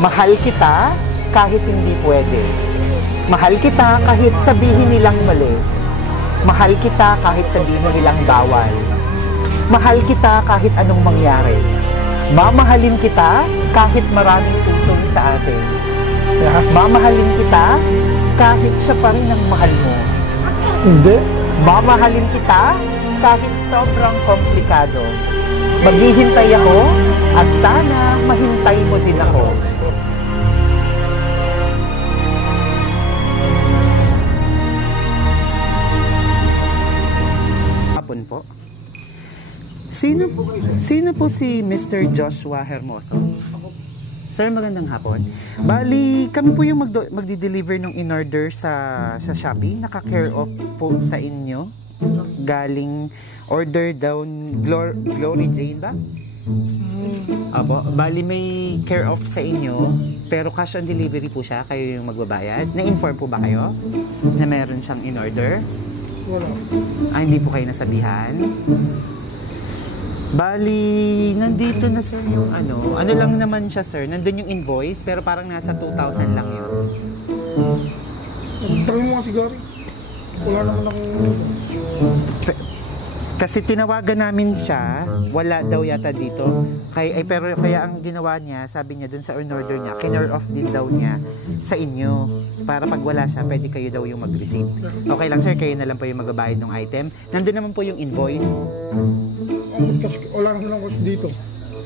Mahal kita kahit hindi pwede. Mahal kita kahit sabihin nilang mali. Mahal kita kahit sabihin nilang bawal. Mahal kita kahit anong mangyari. Mamahalin kita kahit maraming tutong sa atin. Mamahalin kita kahit siya pa rin ang mahal mo. Hindi. Mamahalin kita kahit sobrang komplikado. Maghihintay ako at sana mahintay mo din ako. Hapon po. Sino po si Mr. Joshua Hermoso? Sir, magandang hapon. Bali, kami po yung magdi-deliver ng in-order sa Shopee. Naka-care off po sa inyo. Galing order down Glory Jane ba? Apo, bali may care off sa inyo, pero cash on delivery po siya, kayo yung magbabayad. Na-inform po ba kayo na meron siyang in-order? Wala. Hindi po kayo nasabihan? Bali, nandito na sir yung ano lang naman siya sir, nandun yung invoice, pero parang nasa 2,000 lang yun. Tanong mo kasi Gary. Wala naman akong... Kasi tinawagan namin siya, wala daw yata dito. Pero kaya ang ginawa niya, sabi niya dun sa in-order niya, kinare off din daw niya sa inyo. Para pag wala siya, pwede kayo daw yung mag-receive. Okay lang sir, kayo na lang po yung magbabayad ng item. Nandun naman po yung invoice. Kasi wala naman ako dito.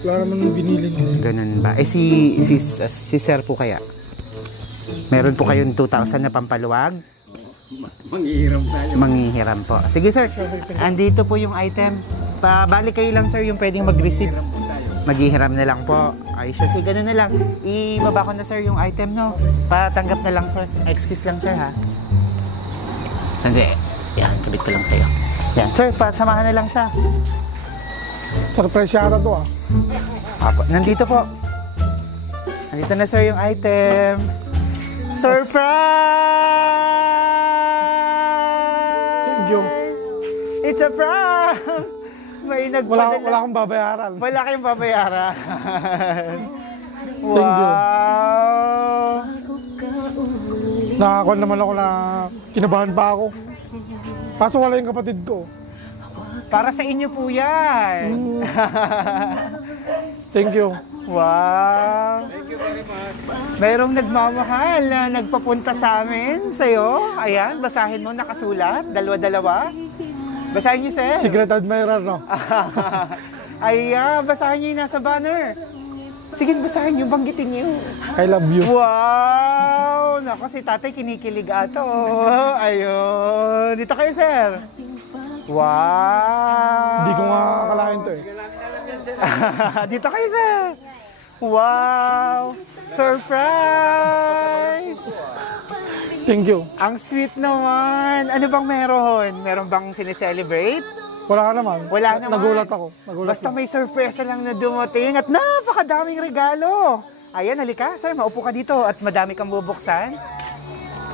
Wala naman binili niya. Ganun ba? Si sir po kaya? Meron po kayong 2,000 na pampaluwag? Manghihiram tayo. Manghihiram po. Sige sir, andito po yung item. Balik kayo lang sir yung pwedeng mag-receive. Maghihiram na lang po. Ay siya, sige, ganun na lang. Ibaba ko na sir yung item, no? Patanggap na lang sir. Excuse lang sir ha. Sandali. Yan, kabit ko lang sa'yo. Yan. Sir, samahan na lang siya. Surprise yata to ah. Apo, nandito po. Nandito na sir yung item. Surprise! Thank you. It's a prank! May Wala akong babayaran. Wala kayong babayaran. Thank you. Wow! Nakakuha naman ako na kinabahan pa ako. Kaso wala yung kapatid ko. Para sa inyo po yan. Thank you. Wow! Thank you very much. Mayroong nagmamahal na nagpapunta sa amin, sa'yo. Ayan, basahin mo, nakasulat. Dalawa-dalawa. Basahin niyo, sir. Secret admirer, no? Ayan, basahin niyo yung nasa banner. Sige, basahin niyo, banggitin niyo. I love you. Wow! Naku, si tatay kinikilig ato. Ayun. Dito kayo, sir. Wow! Hindi ko nga akalain to eh. Dito kayo, sir. Wow! Surprise! Thank you. Ang sweet naman. Ano bang meron? Meron bang sineselebrate? Wala naman. Wala naman. Nagulat ako. Basta may surprise lang na dumating at napakadaming regalo. Ayan, halika, sir. Maupo ka dito at madami kang bubuksan.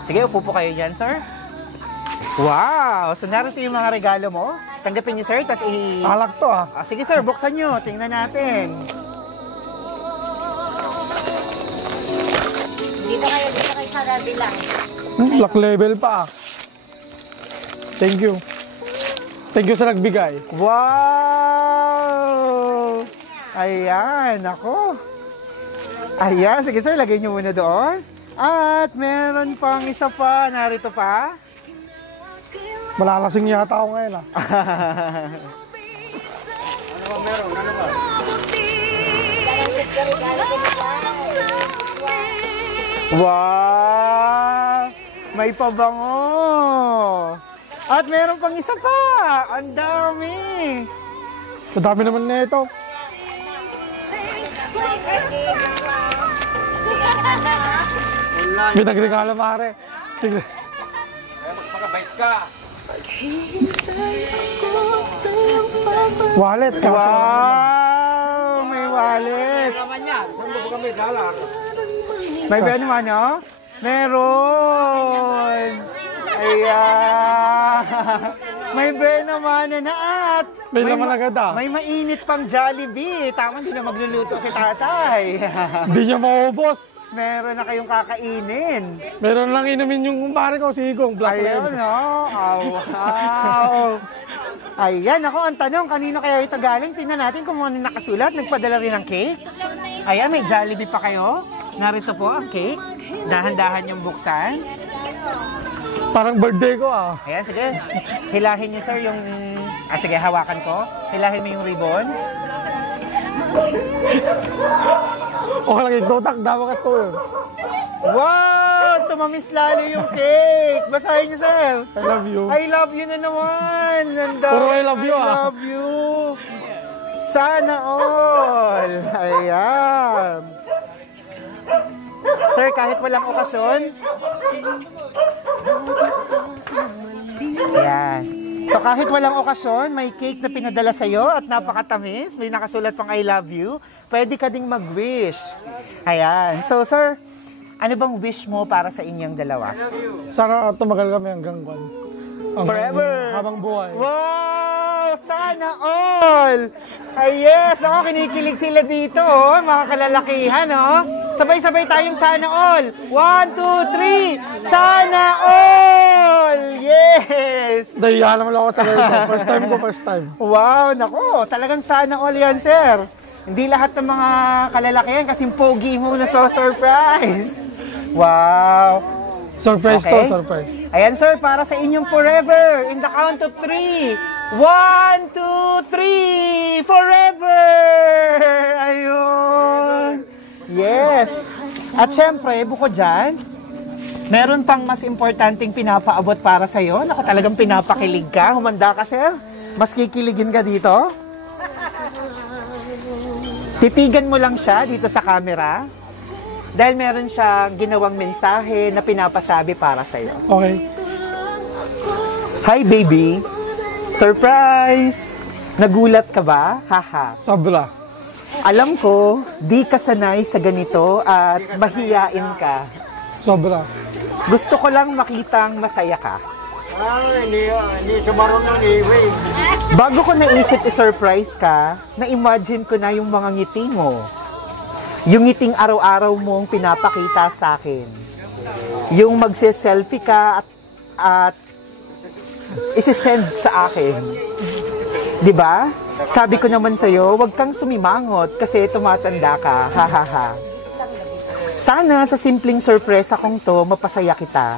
Sige, upo po kayo dyan, sir. Wow! So, narito yung mga regalo mo. Tanggapin niyo, sir, tapos Alak to ah. sige, sir, buksan niyo. Tingnan natin. Dito kayo sa kabila. Black label pa ah. Thank you. Thank you sa nagbigay. Wow! Ayan, ako. Ayan, sige sir, lagay niyo muna doon. At meron pang isa pa, narito pa. Malalasing yata ako ngayon ah. Ano ba meron? Ano ba? Wow! May pabango! At meron pang isa pa! Ang dami! Madami naman na ito. May nagregalo pare. Sige. Magpakabait ka. Wallet. Kaso Wow! May wallet! Naman yan. Saan mo ba kami dollar? May ano ano? Meron! Ayan! May Ben naman na at May laman agad ah. May mainit pang Jollibee. Tama, hindi na magluluto si tatay. Hindi niya maubos. Meron na kayong kakainin. Meron lang inumin yung kumpare ko, si Igong, Black Ayun, Label. no? Oh, wow. Ayan, ako ang tanong, kanino kaya ito galing? Tingnan natin kung ano nakasulat. Nagpadala rin ng cake. Ayan, may Jollibee pa kayo. Narito po ang cake. Dahan-dahan yung buksan. Parang birthday ko ah. Ayan, sige. Hilahin niyo, sir, yung... sige, hawakan ko. Hilahin mo yung ribbon. Okay lang, itotak, dapat kas to yun. Wow! Tumamis lalo yung cake. Basahin niyo, sir. I love you. I love you na naman. Nanda. Puro I love you, I ah. love you. Sana all. Ayan. Sir, kahit walang okasyon. Ayan. So kahit walang okasyon, may cake na pinadala sa'yo at napakatamis, may nakasulat pang I love you, pwede ka ding mag-wish. Ayan. So sir, ano bang wish mo para sa inyong dalawa? Sana tumagal kami hanggang kwan. Forever! Habang buhay. Wow! Sana all! Ay yes! Ako, kinikilig sila dito, oh. Mga kalalakihan, oh. Sabay-sabay tayong sana all. 1, 2, 3! Sana all! Yes! Dahiya naman ako sa ganito. First time ko, first time. Wow! Nako, talagang sana all yan, sir. Hindi lahat ng mga kalalakihan kasing pogi mo na so surprise. Wow! Surprise Okay. to, surprise. Ayan, sir, para sa inyong forever. In the count of 3. 1, 2, 3. Forever! Ayun. Yes. At syempre, bukod dyan, meron pang mas importanteng pinapaabot para sa'yo. Naku, talagang pinapakilig ka. Humanda ka, sir. Mas kikiligin ka dito. Titigan mo lang siya dito sa camera. Dahil meron siya ginawang mensahe na pinapasabi para sa'yo. Okay. Hi, baby. Surprise! Nagulat ka ba? Haha. Sobra. Alam ko, di ka sanay sa ganito at mahiyain ka. Sobra. Gusto ko lang makitang masaya ka. Hindi siya marunong i-wave. Bago ko naisip i-surprise ka, na-imagine ko na yung mga ngiti mo. Yung ngiting araw-araw mong pinapakita sa akin. Yung magse-selfie ka at isi-send sa akin. 'Di ba? Sabi ko naman sa'yo, huwag kang sumimangot kasi tumatanda ka. Ha ha ha. Sana sa simpleng sorpresa kong to, mapasaya kita.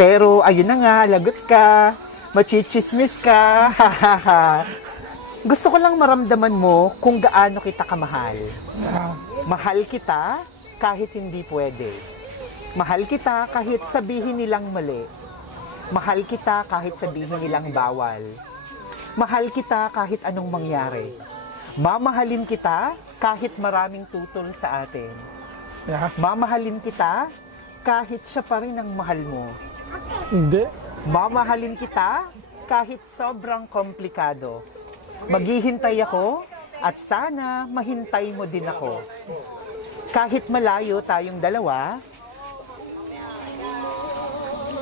Pero ayun na nga, lagot ka, machichismis ka. Ha ha ha. Gusto ko lang maramdaman mo kung gaano kita kamahal. Mahal kita kahit hindi pwede. Mahal kita kahit sabihin nilang mali. Mahal kita kahit sabihin nilang bawal. Mahal kita kahit anong mangyari. Mamahalin kita kahit maraming tutol sa atin. Yeah. Mamahalin kita kahit siya pa rin ang mahal mo. Hindi. Mamahalin kita kahit sobrang komplikado. Maghihintay ako at sana mahintay mo din ako. Kahit malayo tayong dalawa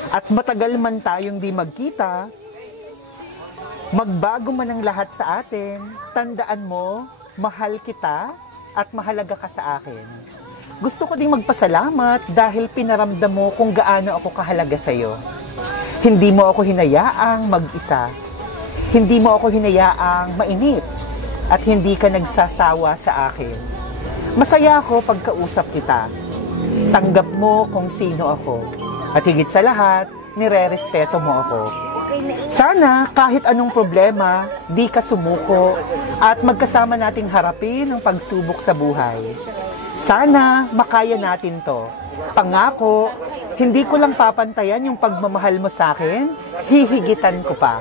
at matagal man tayong di magkita, magbago man ang lahat sa atin, tandaan mo, mahal kita at mahalaga ka sa akin. Gusto ko ding magpasalamat dahil pinaramdam mo kung gaano ako kahalaga sa'yo. Hindi mo ako hinayaang mag-isa. Hindi mo ako hinayaang mainip at hindi ka nagsasawa sa akin. Masaya ako pagkausap kita. Tanggap mo kung sino ako. At higit sa lahat, nire-respeto mo ako. Sana kahit anong problema, di ka sumuko at magkasama nating harapin ang pagsubok sa buhay. Sana makaya natin to. Pangako, hindi ko lang papantayan yung pagmamahal mo sa akin, hihigitan ko pa.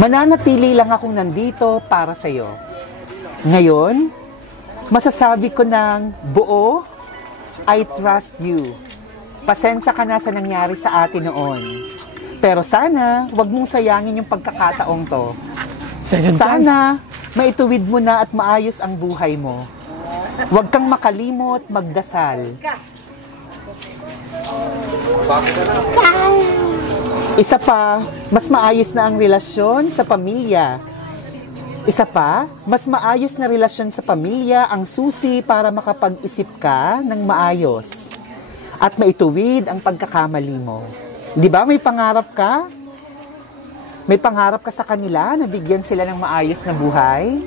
Mananatili lang akong nandito para sa'yo. Ngayon, masasabi ko ng buo, I trust you. Pasensya ka na sa nangyari sa atin noon. Pero sana, wag mong sayangin yung pagkakataong to. Second chance. Sana, maituwid mo na at maayos ang buhay mo. Huwag kang makalimot magdasal. Isa pa, mas maayos na ang relasyon sa pamilya. Isa pa, mas maayos na relasyon sa pamilya ang susi para makapag-isip ka ng maayos at maituwid ang pagkakamali mo. Di ba may pangarap ka? May pangarap ka sa kanila na bigyan sila ng maayos na buhay?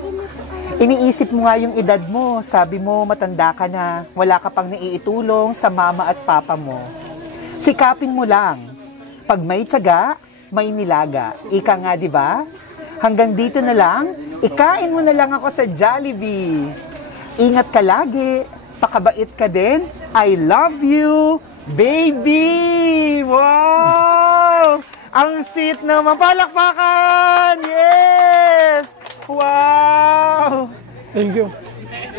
Iniisip mo nga yung edad mo, sabi mo matanda ka na, wala ka pang naiitulong sa mama at papa mo. Sikapin mo lang. Pag may tiyaga, may nilaga. Ika nga, di ba? Hanggang dito na lang, ikain mo na lang ako sa Jollibee. Ingat ka lagi, pakabait ka din. I love you, baby! Wow! Ang sweet naman, palakpakan! Yes! Wow! Thank you.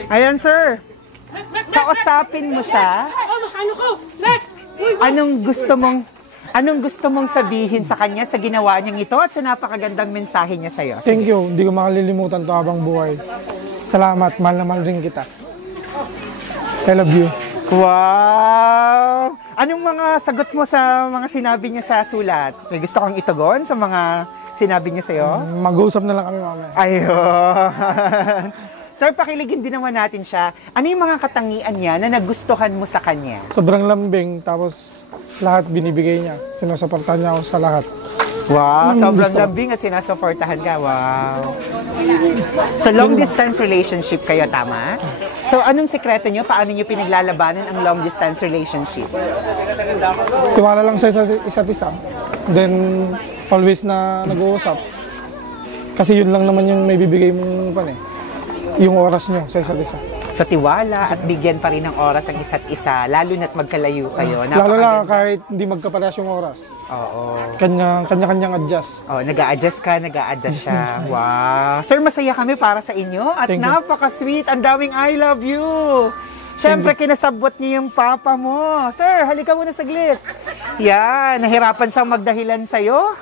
Ayan, sir. Kausapin mo siya. Anong gusto mong sabihin sa kanya sa ginawa niyang ito at sa napakagandang mensahe niya sa'yo? Thank you. Hindi ko makalilimutan to habang buhay. Salamat. Mahal na mahal rin kita. I love you. Wow! Anong mga sagot mo sa mga sinabi niya sa sulat? May gusto kang itugon sa mga sinabi niya sa'yo? Mag-uusap na lang kami mamaya. Ayun. Sir, pakiligin din naman natin siya. Ano yung mga katangian niya na nagustuhan mo sa kanya? Sobrang lambing, tapos lahat binibigay niya. Sinusuportahan niya ako sa lahat. Wow, sobrang lambing at sinasuportahan ka. Wow. So, long distance relationship kayo, tama? So, anong sekreto niyo? Paano niyo pinaglalabanan ang long distance relationship? Tiwala lang sa isa't isa. Then, always na nag-uusap. Kasi yun lang naman yung may bibigay mong yung oras niyo sa isa't isa. Sa tiwala at bigyan pa rin ng oras ang isa't isa, lalo na't magkalayo kayo. Lalo na kahit hindi magkaparehas yung oras. Oo. Kanya-kanyang adjust. Oh, nag-a-adjust ka, nag-a-adjust siya. Wow. Sir, masaya kami para sa inyo at napaka-sweet. Ang daming I love you. Siyempre, kinasabot niyo yung papa mo. Sir, halika muna saglit. Yan, nahirapan siyang magdahilan sa'yo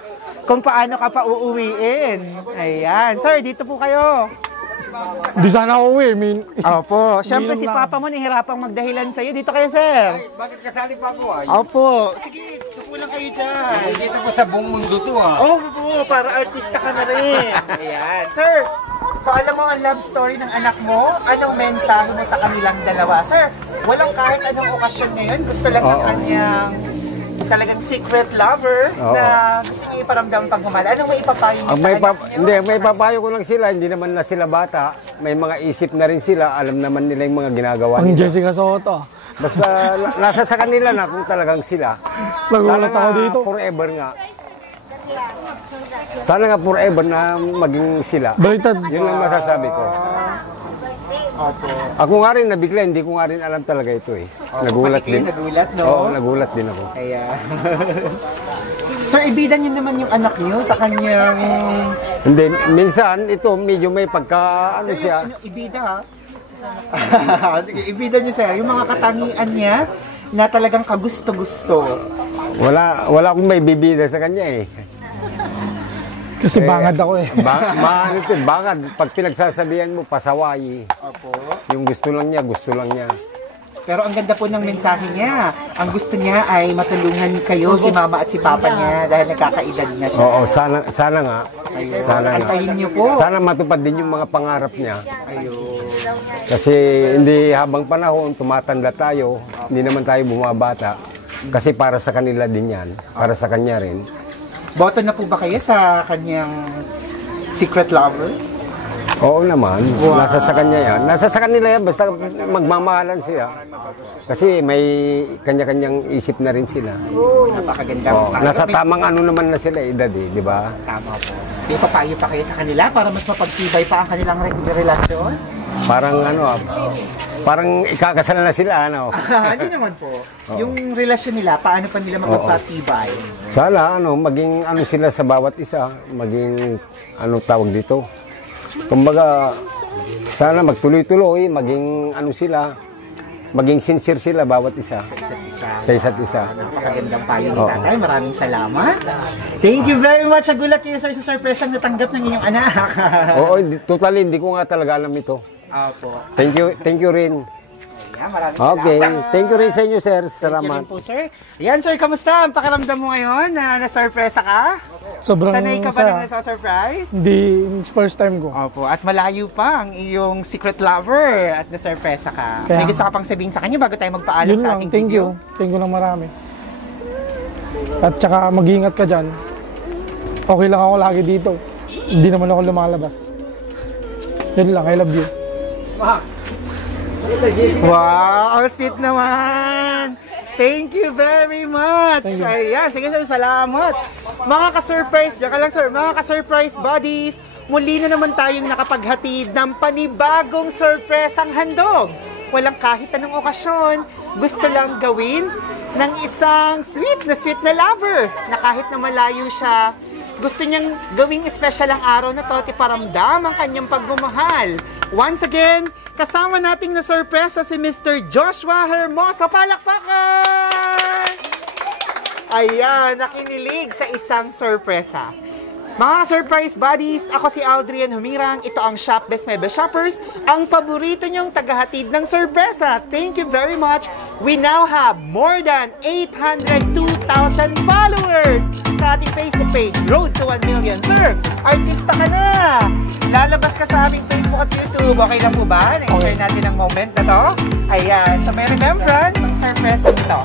kung paano ka pa uuwiin. Ayan. Sir, dito po kayo. Di sana ako uwi. Opo. Siyempre, si papa mo nahirapang magdahilan sa'yo. Dito kayo, sir. Ay, bakit kasali pa ako ay? Opo. Sige, tukulang kayo dyan. Nakikita ko sa buong mundo to ah. Oo, para artista ka na rin. Ayan. Sir, so alam mo ang love story ng anak mo? Anong mensahe mo sa kanilang dalawa? Sir, walang kahit anong okasyon ngayon. Gusto lang ng kanyang talagang secret lover na gusto niya iparamdam pagmamahal. Anong may ipapayo niyo sa anak niyo? Hindi, may papayo ko lang sila. Hindi naman na sila bata. May mga isip na rin sila. Alam naman nila yung mga ginagawa Ang nila. Jessica Soto. Basta nasa sa kanila na kung talagang sila. Sana Nagulat ako dito. forever nga. Sana nga forever na maging sila. Baliktad. Yun lang masasabi ko. Opo. Ako nga rin nabigla, hindi ko nga rin alam talaga ito eh. Nagulat din. Nagulat, no? Oo, nagulat din ako. Ayan. Sir, ibidan niyo naman yung anak niyo sa kanyang... Hindi, minsan ito medyo may pagka ano siya. Ano, ibida ha? Sige, ibida niyo sir. Yung mga katangian niya na talagang kagusto-gusto. Wala akong may bibida sa kanya eh. Kasi bangad ako eh. Ano ito, bangad. Pag pinagsasabihan mo, pasaway. Opo. Yung gusto lang niya. Pero ang ganda po ng mensahe niya. Ang gusto niya ay matulungan kayo, si mama at si papa niya dahil nagkakaedad na siya. Oo, sana nga. Sana nga. Antayin niyo po. Sana matupad din yung mga pangarap niya. Ayun. Kasi hindi habang panahon, tumatanda tayo, hindi naman tayo bumabata. Kasi para sa kanila din yan, para sa kanya rin. Boto na po ba kayo sa kanyang secret lover? Oo naman, nasa sa kanya yan. Nasa sa kanila yan, basta magmamahalan sila. Kasi may kanya-kanyang isip na rin sila. Napakaganda. Nasa tamang ano naman na sila, edad eh, di ba? Tama po. May papayo pa kayo sa kanila para mas mapagtibay pa ang kanilang relasyon? Parang ikakasal na sila, ano? Hindi naman po. Yung relasyon nila, paano pa nila magpapatibay? Sana, maging ano sila sa bawat isa, maging, tawag dito. Kumbaga, sana magtuloy-tuloy, maging, maging sincere sila bawat isa. Sa isa't isa. Napakagandang payo ni tatay. Maraming salamat. Thank you very much. Nagulat kayo sir sa surprise ang natanggap ng inyong anak. Oo, totally, hindi ko nga talaga alam ito. Opo. Thank you rin. Ayan, maraming Okay. salamat. Thank you rin sa inyo, sir. Thank you Salamat. rin po, sir. Yan, sir, kamusta? Ang pakiramdam mo ngayon na na-surpresa ka? Sobrang Sanay ka ba saya. na nasa-surprise? Hindi, first time ko. Opo, at malayo pa ang iyong secret lover at na-surpresa ka. Kaya- May gusto ka pang sabihin sa kanya bago tayo magpaalam Yun sa lang, ating thank video? you. Thank you lang marami. At saka mag-ingat ka dyan. Okay lang ako lagi dito. Hindi naman ako lumalabas. Yun lang, I love you. Wow, ang sweet naman! Thank you very much! Thank you. Ayan, sige sir, salamat! Mga ka-surprise, diyan ka lang sir, mga ka-surprise buddies, muli na naman tayong nakapaghatid ng panibagong surpresang handog. Walang kahit anong okasyon, gusto lang gawin ng isang sweet na lover na kahit na malayo siya, gusto niyang gawing special ang araw na to at iparamdam ang kanyang pagmamahal. Once again, kasama nating na sorpresa si Mr. Joshua Hermoso. Palakpakan! Ayan, nakinilig sa isang sorpresa. Mga surprise buddies, ako si Aldrian Humirang. Ito ang Shop Best My Best Shoppers, ang paborito niyong tagahatid ng sorpresa. Thank you very much. We now have more than 802,000 followers sa ating Facebook page, Road to 1 Million. Sir, artista ka na! Lalabas ka sa aming Facebook at YouTube. Okay lang po ba? Nag-share natin ang moment na to. Ayan. So may remembrance ang surprise nito.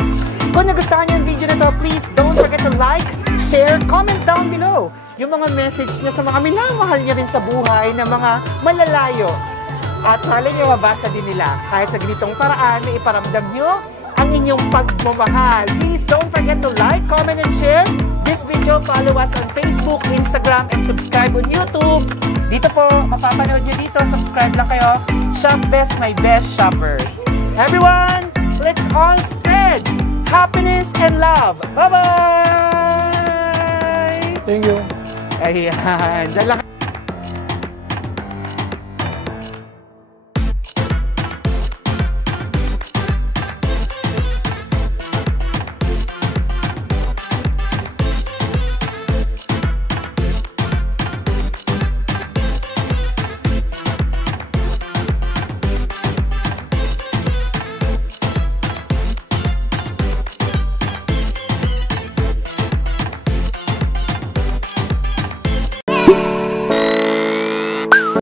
Kung nagustuhan niyo ang video na to, please don't forget to like, share, comment down below yung mga message niya sa mga minamahal niya rin sa buhay na mga malalayo. At malay niyo, mabasa din nila. Kahit sa ganitong paraan na iparamdam niyo ang inyong pagmamahal. Please don't forget to like, comment, and share this video. Follow us on Facebook, Instagram, and subscribe on YouTube. Dito po, mapapanood niyo dito. Subscribe lang kayo. Shop Best My Best Shoppers. Everyone, let's all spread happiness and love. Bye-bye! Thank you. Ayan. Dala